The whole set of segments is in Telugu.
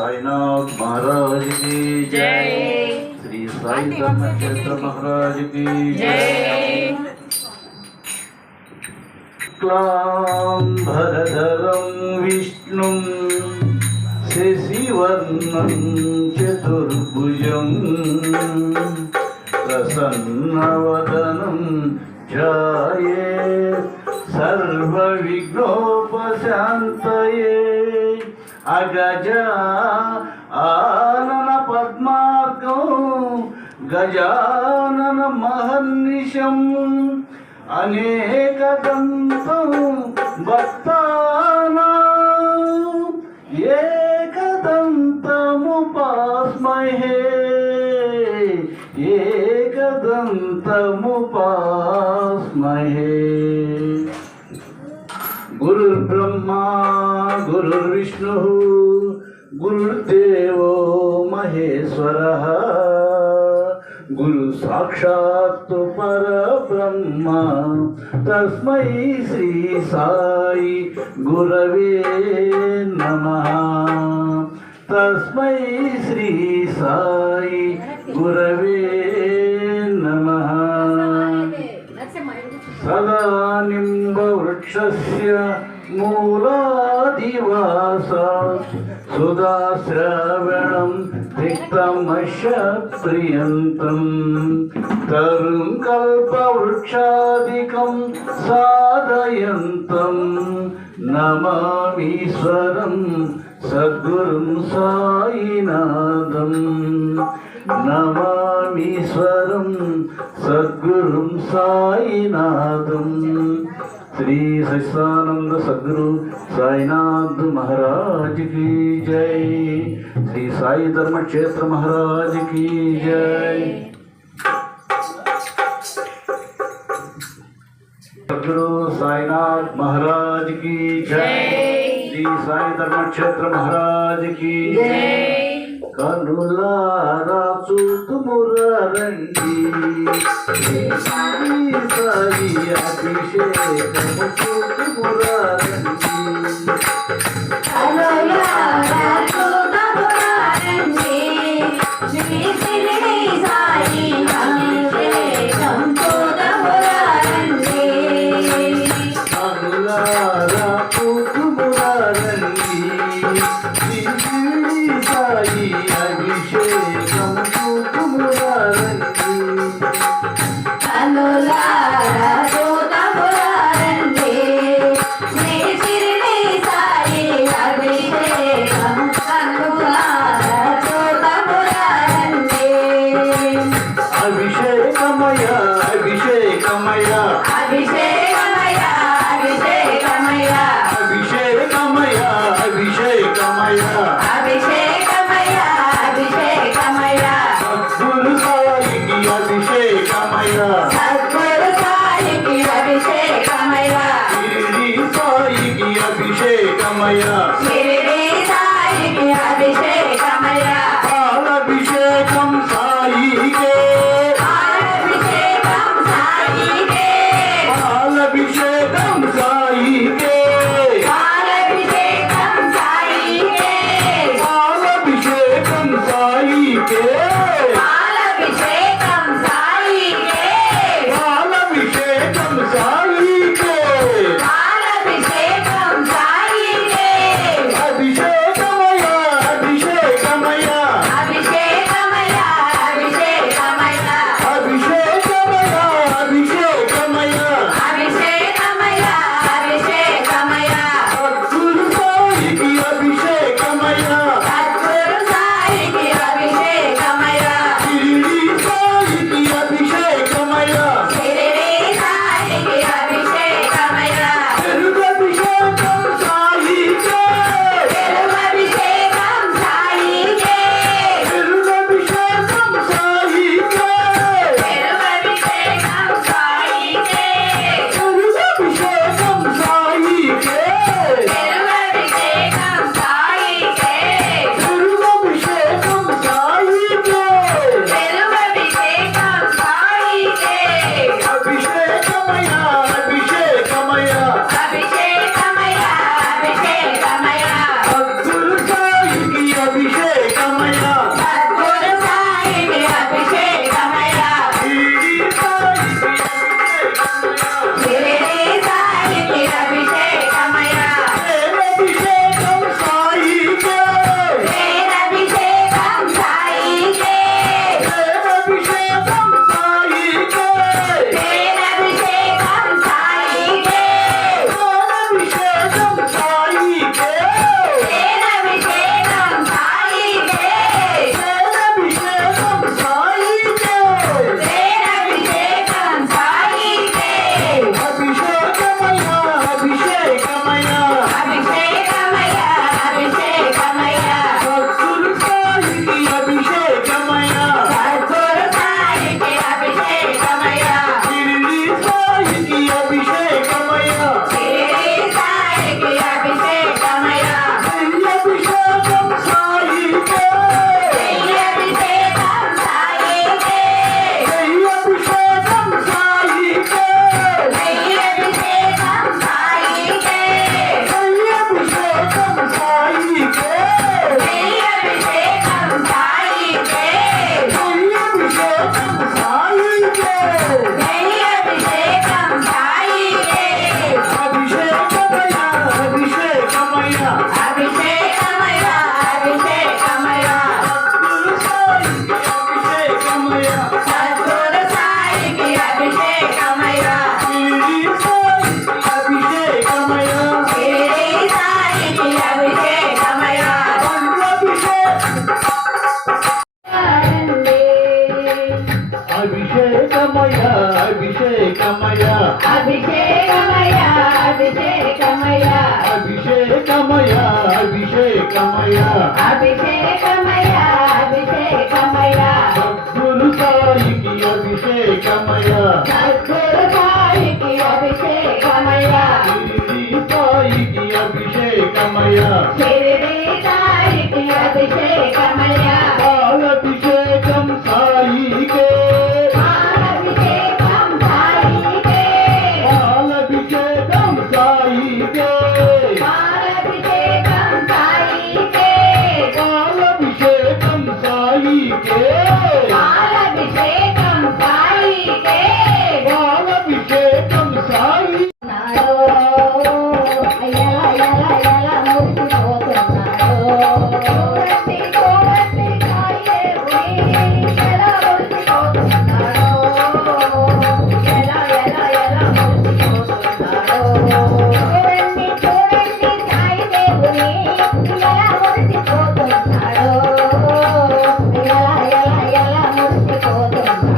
साईनाथ महाराज की जय। श्री साई धर्म क्षेत्र महाराज की जय। क्लांभरधरं विष्णुं शशिवर्णं चतुर्भुजं प्रसन्नवदनं ध्यायेत् सर्वविघ्नोपशान्तये। अगजा आनन पद्मार्गं गजानन महर्निशम् अनेकदन्तं भक्तानां एकदन्तमुपास्महे एकदन्तमुपास्महे। गुरुर्ब्रह्मा गुरुर्विष्णुः गुरुर्देवो महेश्वरः गुरु साक्षात् परब्रह्म तस्मै श्री साई गुरवे नमः। तस्मै श्री साई गुरवे नमः। सदा निम्बवृक्षस्य मूलादिवासात् सुधाश्रवणं तिक्तमशप्रियन्तं तरुं कल्पवृक्षादिकं साधयन्तं नमामीश्वरं सद्गुरुं साईनाथं। नमामीश्वरं सद्गुरुं साईनाथं। श्री सच्चिदानंद सद्गुरु साईनाथ महाराज की जय। श्री साई धर्म क्षेत्र महाराज की जय। सद्गुरु साईनाथ महाराज की जय। श्री साई धर्म क्षेत्र महाराज की जय। कनुलारा చూతుమురండి శ్రీ సాయి అభిషేకము చూతుమురండి। కనులారా చూతుమురండి శ్రీ షిరిడి సాయి అభిషేకం చూతుమురండి। కనులారా చూతుమురండి శ్రీ షిరిడి సాయి అభిషేకం చూతుమురండి। కనులారా చూతుమురండి శ్రీ షిరిడి అభిషేకమయ్యా షిరిడి సాయికి అభిషేకమయ్యా పాలభిషేకం సాయికే పాలభిషేకం సాయికే పాలభిషేకం సాయికే పాలభిషేకం సాయికే పాలభిషేకం సాయికే పాలభిషేకం సాయికే పాలభిషేకం సాయి నాలో అయ్యల మురిసిపోతున్నాడు చూడండి చూడండి సాయిదేవుని ఎలా మురిసిపోతున్నాడు ఎలా మురిసిపోతున్నాడు చూడండి చూడండి సాయిదేవుని ఎలా మురిసిపోతున్నాడు ఎలా మురిసిపోతున్నాడు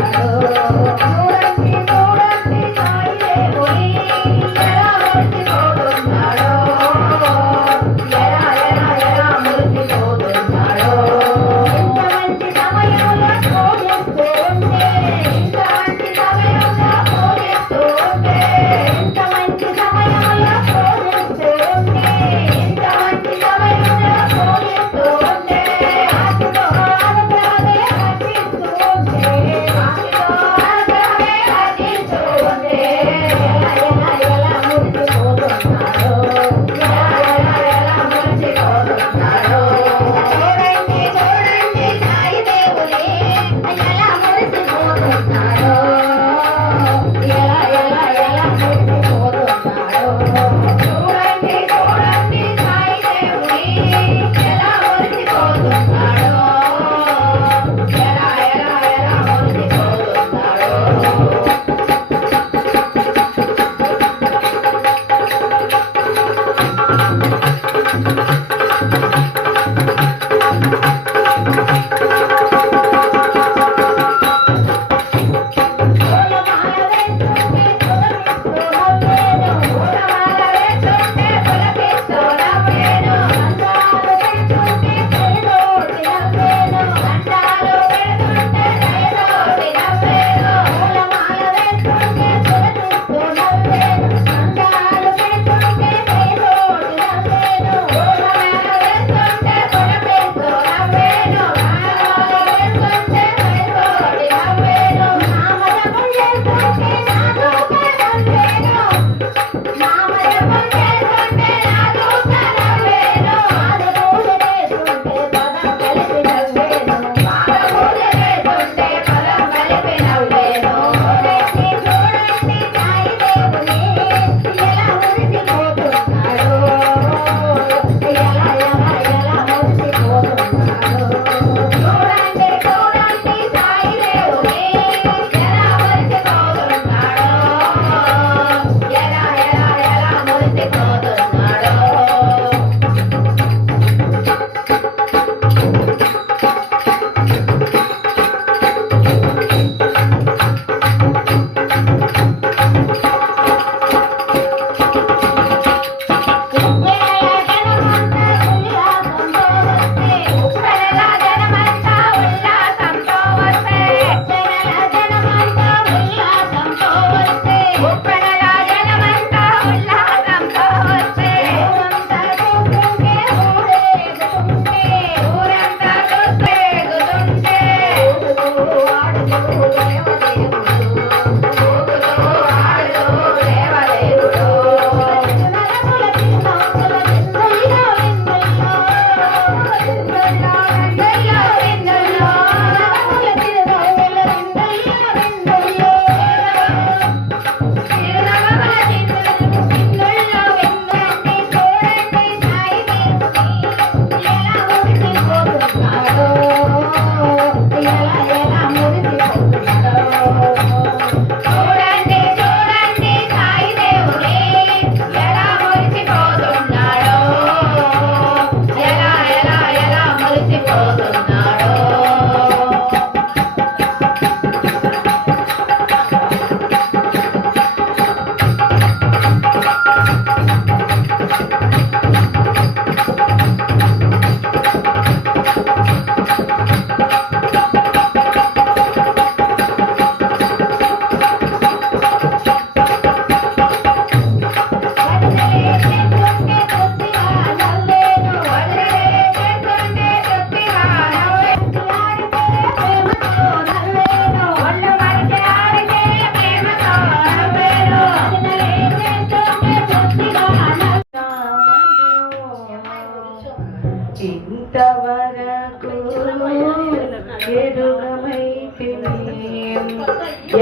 ఎరుగమైతిని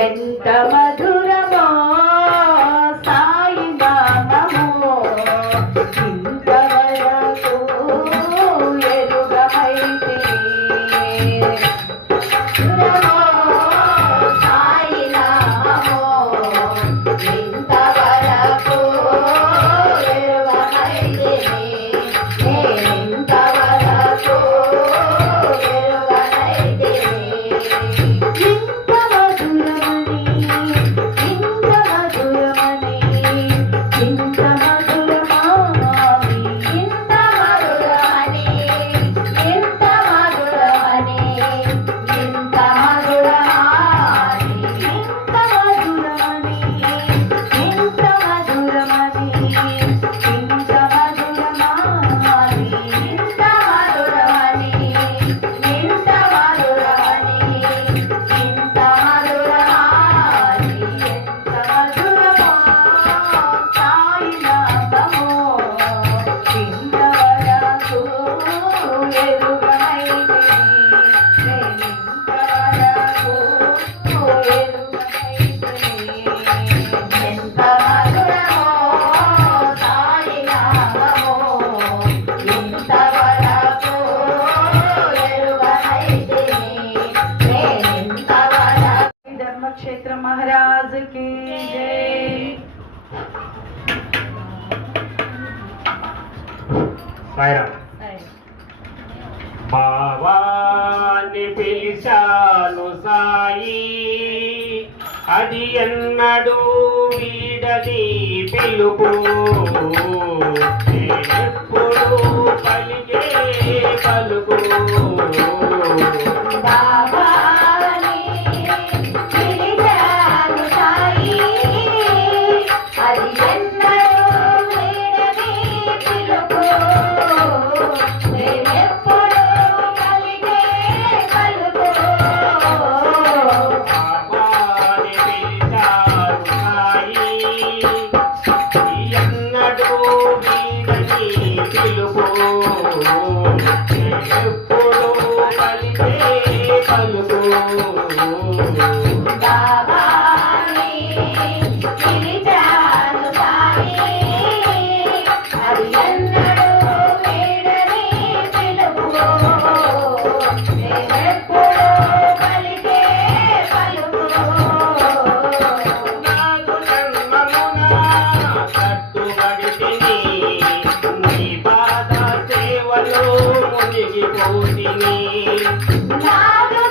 ఎంత మధురమో సాయి నామము ఇంతవరకు ఎరుగమైతిని సాయి నామము ఇంతవరకు ఎరుగమైతిని ఇంతవరకు ధర్మక్షేత్ర మహారాజ్ की जय సాయిరామ్. భావాన్ని పిలిచాను సాయి, అది ఎన్నడూ వీడని పిలుపు, ఎప్పుడు పలికే పలుకు. బాబాని పిలిచాను సాయి, అది ఎన్నడూ వీడని పిలుపు, నేనెప్పుడూ పలికే పలుకు. భావాన్ని పిలిచాను సాయి, ఎన్నడూ వీడని పిలుపు, ఎప్పుడు పలికే పలుకు. బాబాని పిలిచాను సాయి, అది ఎన్నడూ వీడని పిలుపు, నేనెప్పుడూ పలికే పలుకు. నాకు జన్మమున కట్టుబడితిని, నీ పాద సేవలో మునిగిపోతిని. నాదు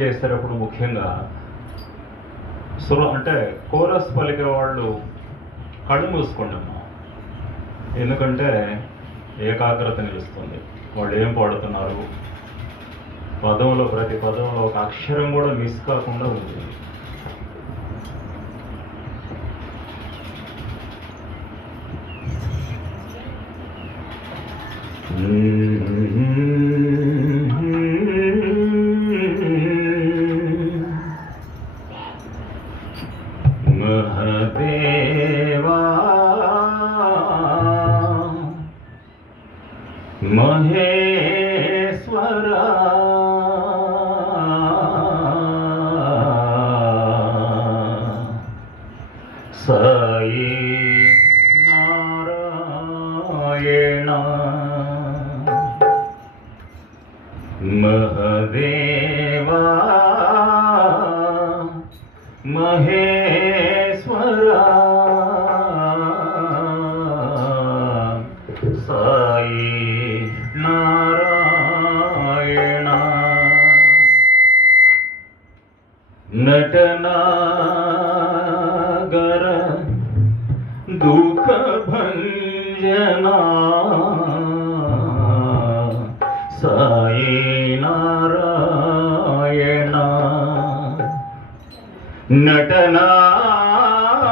చేసేటప్పుడు ముఖ్యంగా అంటే కోరస్ పలికే వాళ్ళు కళ్ళు మూసుకోండి అమ్మా, ఎందుకంటే ఏకాగ్రత నిలుస్తుంది. వాళ్ళు ఏం పాడుతున్నారు, పదంలో ప్రతి పదంలో ఒక అక్షరం కూడా మిస్ కాకుండా ఉంటుంది. మహదేవా మహేశ్వరా సాయి నారాయణ మహదేవా మహేశ్వరా సాయి నారాయణ నటనాగర దుఃఖ భంజనా సాయి నారాయణ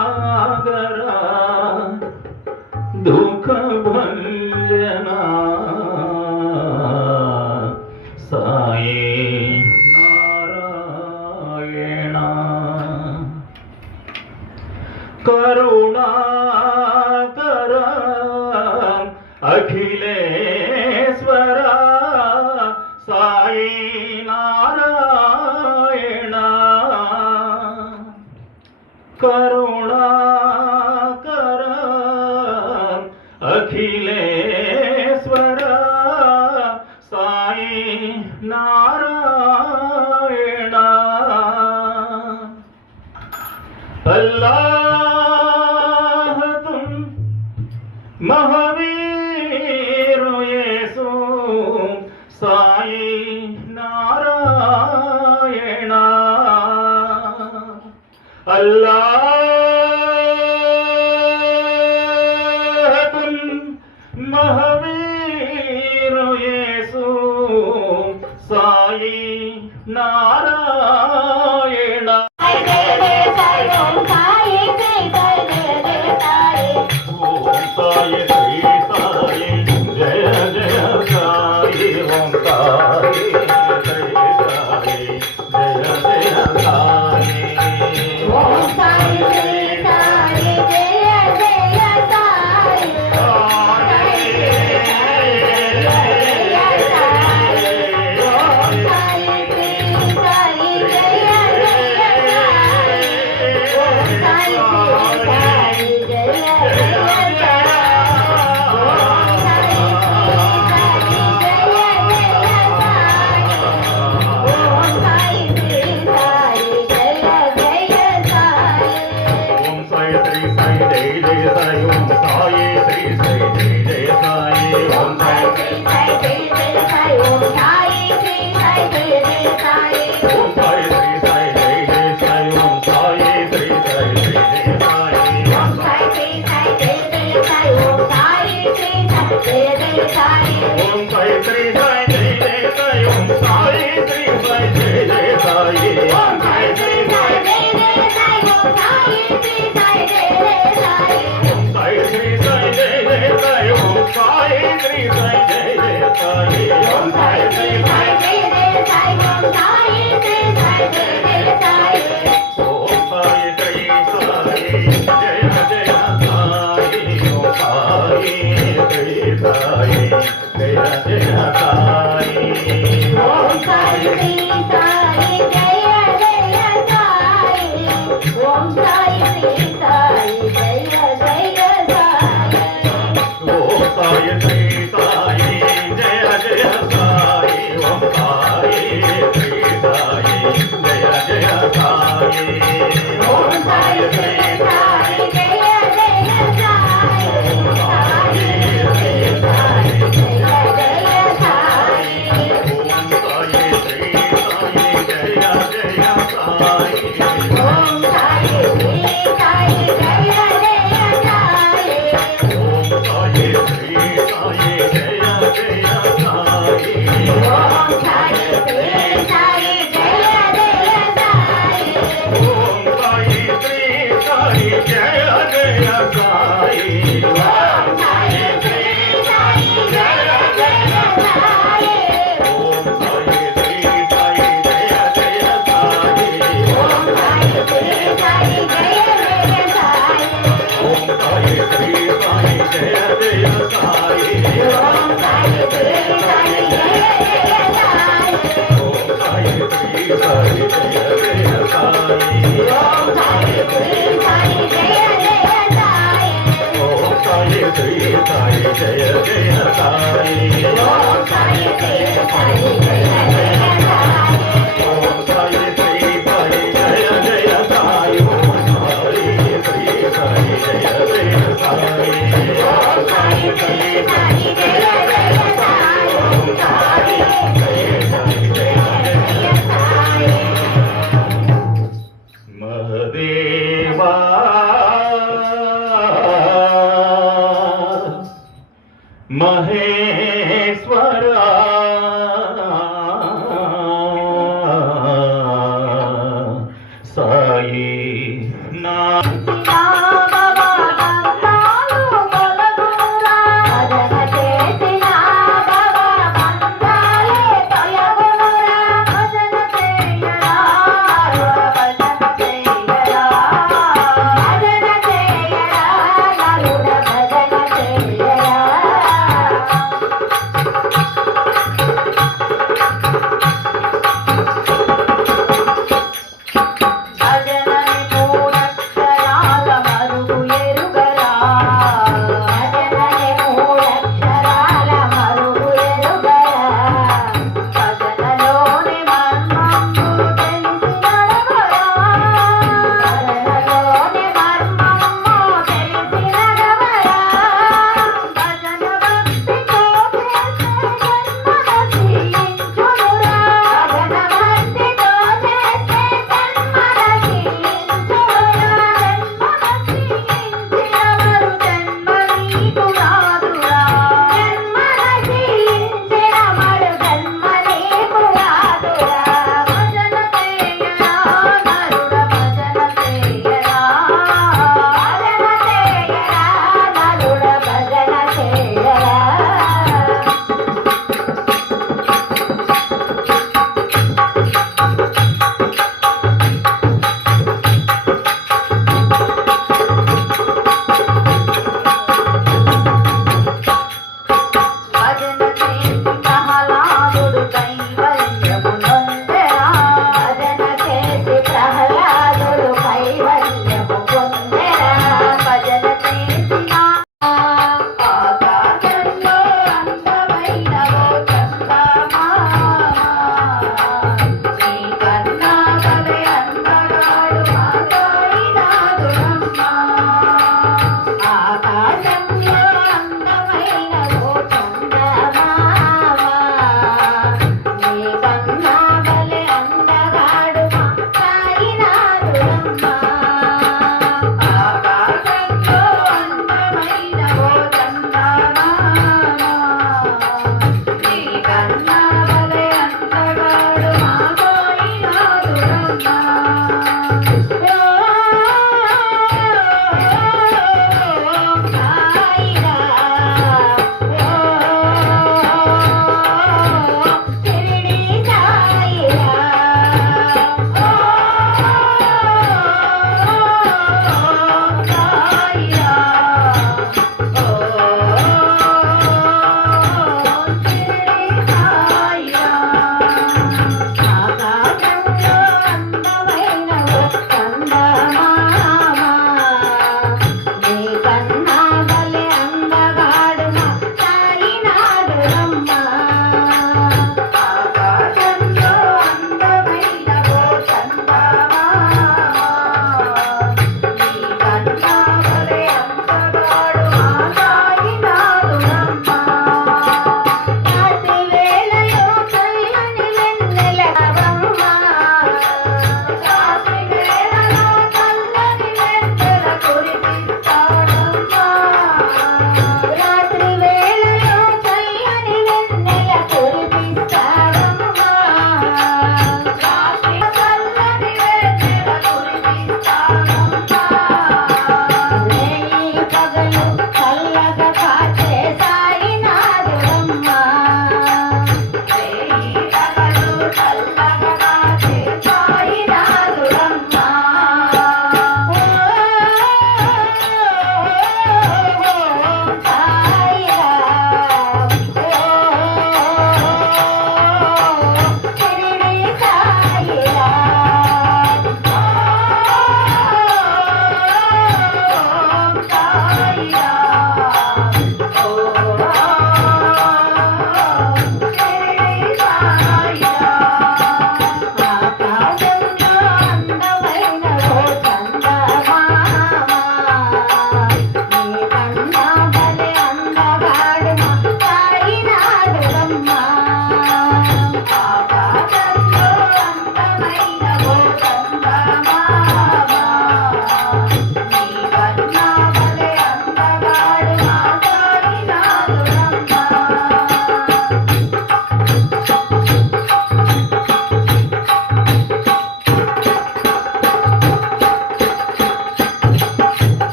నటనాగర దుఃఖ భంజనా సాయి నారాయణ కరుణాకర అఖిలేశ్వర సాయి నారాయణ కరుణాకర అఖిలేశ్వర సాయి నారాయణ अल्लाह तुम महावीर येसु साई नारायण अल्लाह तुम महावीर येसु साई नारायण ఓం సాయి శ్రీ సాయి ఓం సాయి శ్రీ సాయి జయ జయ సాయి ఓం సాయి శ్రీ సాయి జయ జయ సాయి ఓం సాయి శ్రీ సాయి జయ జయ సాయి ఓం సాయి శ్రీ సాయి జయ Om Sai Sri Sai జయ జయ సాయి ఓం సాయి శ్రీ సాయి జయ జయ సాయి ఓం సాయి శ్రీ సాయి జయ జయ సాయి ఓం సాయి శ్రీ సాయి జయ జయ సాయి ఓం సాయి శ్రీ సాయి జయ జయ సాయి ఓం సాయి శ్రీ సాయి జయ జయ సాయి మహదేవా మహేశ్వరా సాయి నా భజన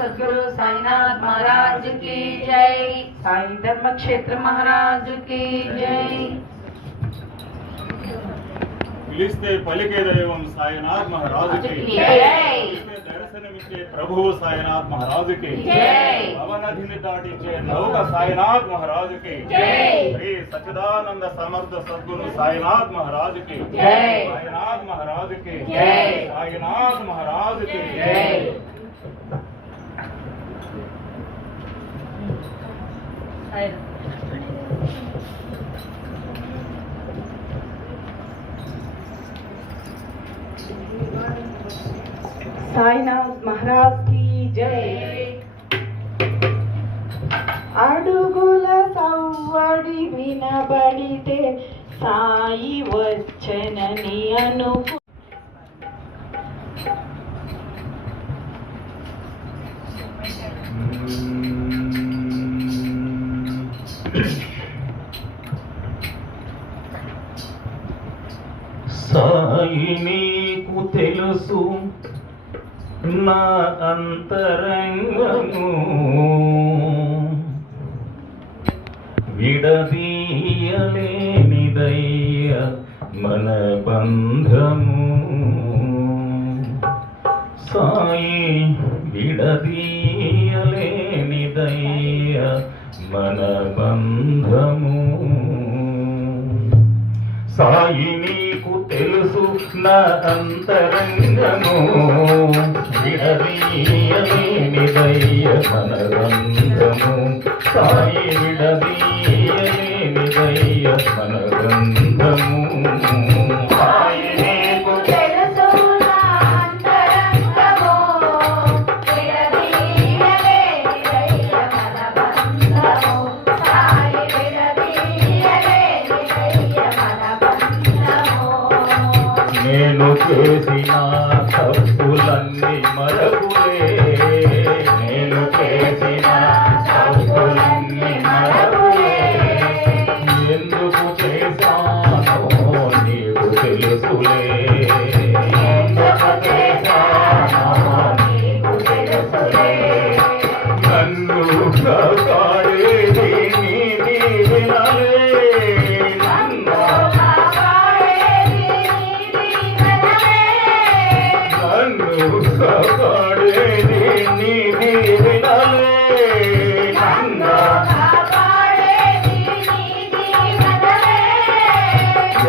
सद्गुरु साईनाथ महाराज की जय। साई धर्म क्षेत्र महाराज की जय। పిలిస్తే పలికే దైవం సాయినాథ్ మహారాజుకి జై। పిలిస్తే దర్శనమిచ్చే ప్రభువు సాయినాథ్ మహారాజుకి జై. భవనధిని దాటించే నౌక సాయినాథ్ మహారాజుకి జై. శ్రీ సచ్చిదానంద సమర్థ సద్గురు సాయినాథ్ మహారాజుకి జై. సాయినాథ్ మహారాజుకి జై. సాయినాథ్ మహారాజుకి జై. साईनाथ महाराज की जय అడుగుల సవ్వడి వినబడితే సాయి వచ్చనని అనుకు సాయి నీకు తెలుసు నా అంతరంగము విడదీయలేనిదయ్య మన బంధము సాయి విడదీయలేనిదయ్య మన బంధము సాయి నీకు తెలుసు నా అంతరంగము విడదీయలేనిదయ్య మన బంధము సాయి విడదీయలేనిదయ్య మన బంధము సాయి నీకు తెలుసు నా అంతరంగము విడదీయలేనిదయ్య మన బంధము సాయి విడదీయలేనిదయ్య మన బంధము నేను చేసిన తప్పులన్నీ మరపులే నేను చేసిన తప్పులన్నీ మరపులే ఎందుకు చేశానో నీకు తెలుసులే ఎందుకు చేశానో నీకు తెలుసులే నన్ను కాపాడేది నీ దీవెనలే నన్ను కాపాడేది నీ దీవెనలే నన్ను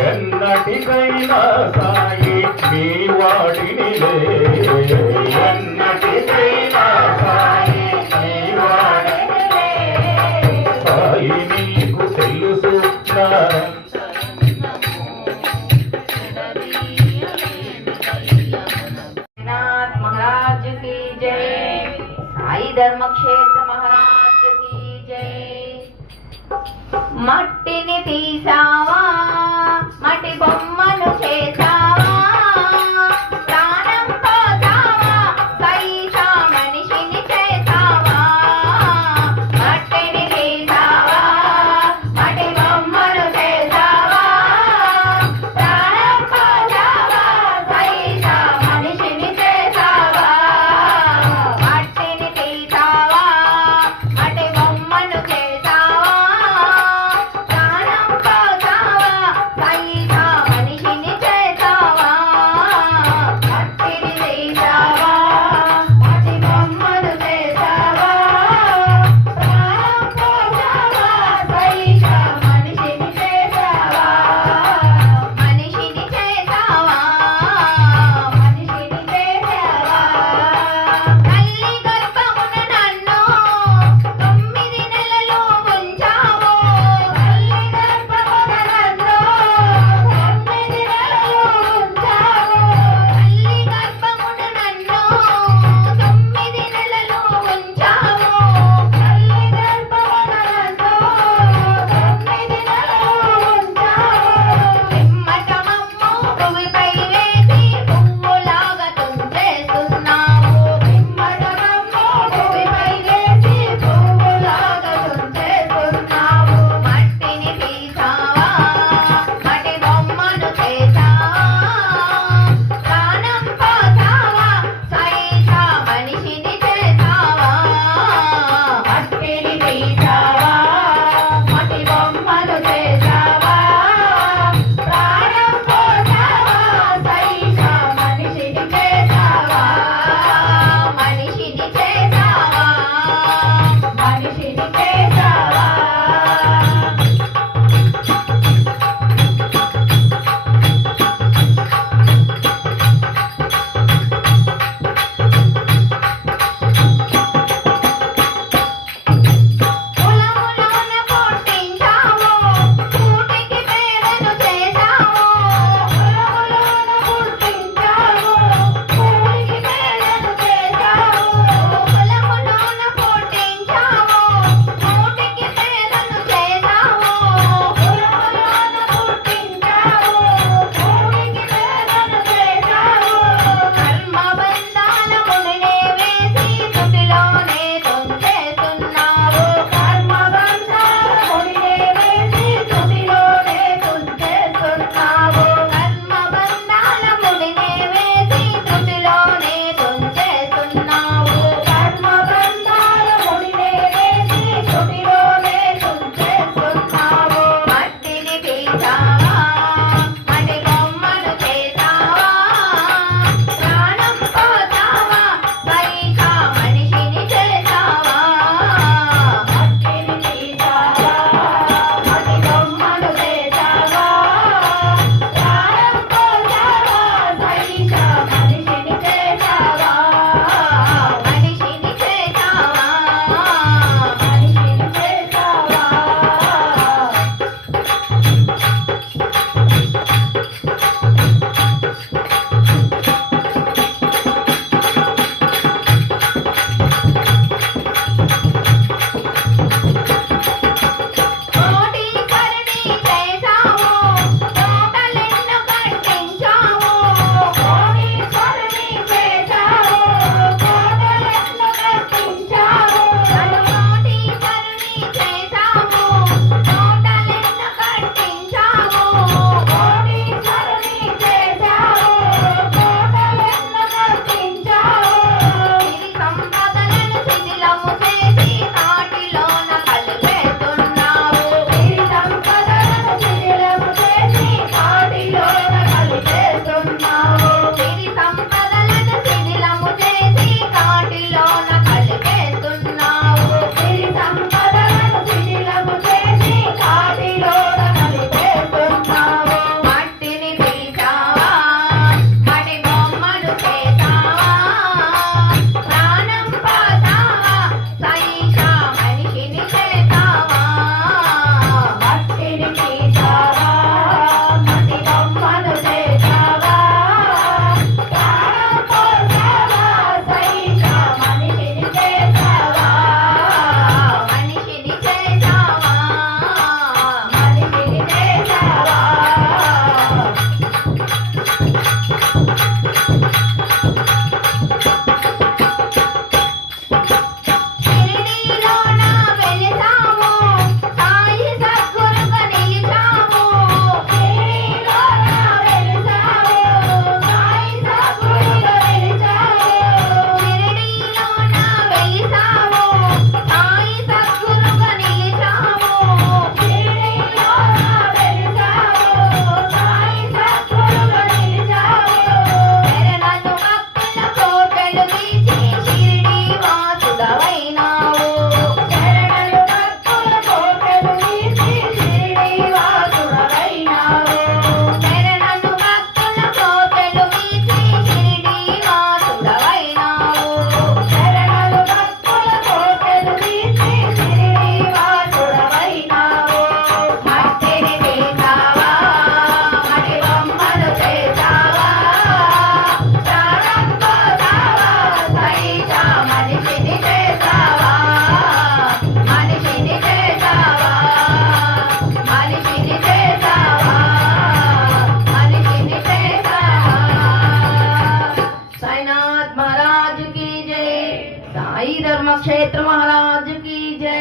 ఎన్నటికైనా సాయి నీ వాడినిలే ఎన్నటికైనా సాయి నీ వాడినిలే సాయి నీకు తెలుసు నా साईनाथ महाराज की जय साई धर्म क्षेत्र महाराज की जय మట్టిని తీసావా మట్టి బొమ్మను చేసావా ప్రాణం పోసావా సైషా మనిషిని చేసావా మట్టిని తీసావా మట్టి బొమ్మను చేసావా ప్రాణం పోసావా సైషా మనిషిని చేసావా మట్టిని తీసావా మట్టి బొమ్మను చేసావా ప్రాణం పోసావా धर्म क्षेत्र महाराज की जय।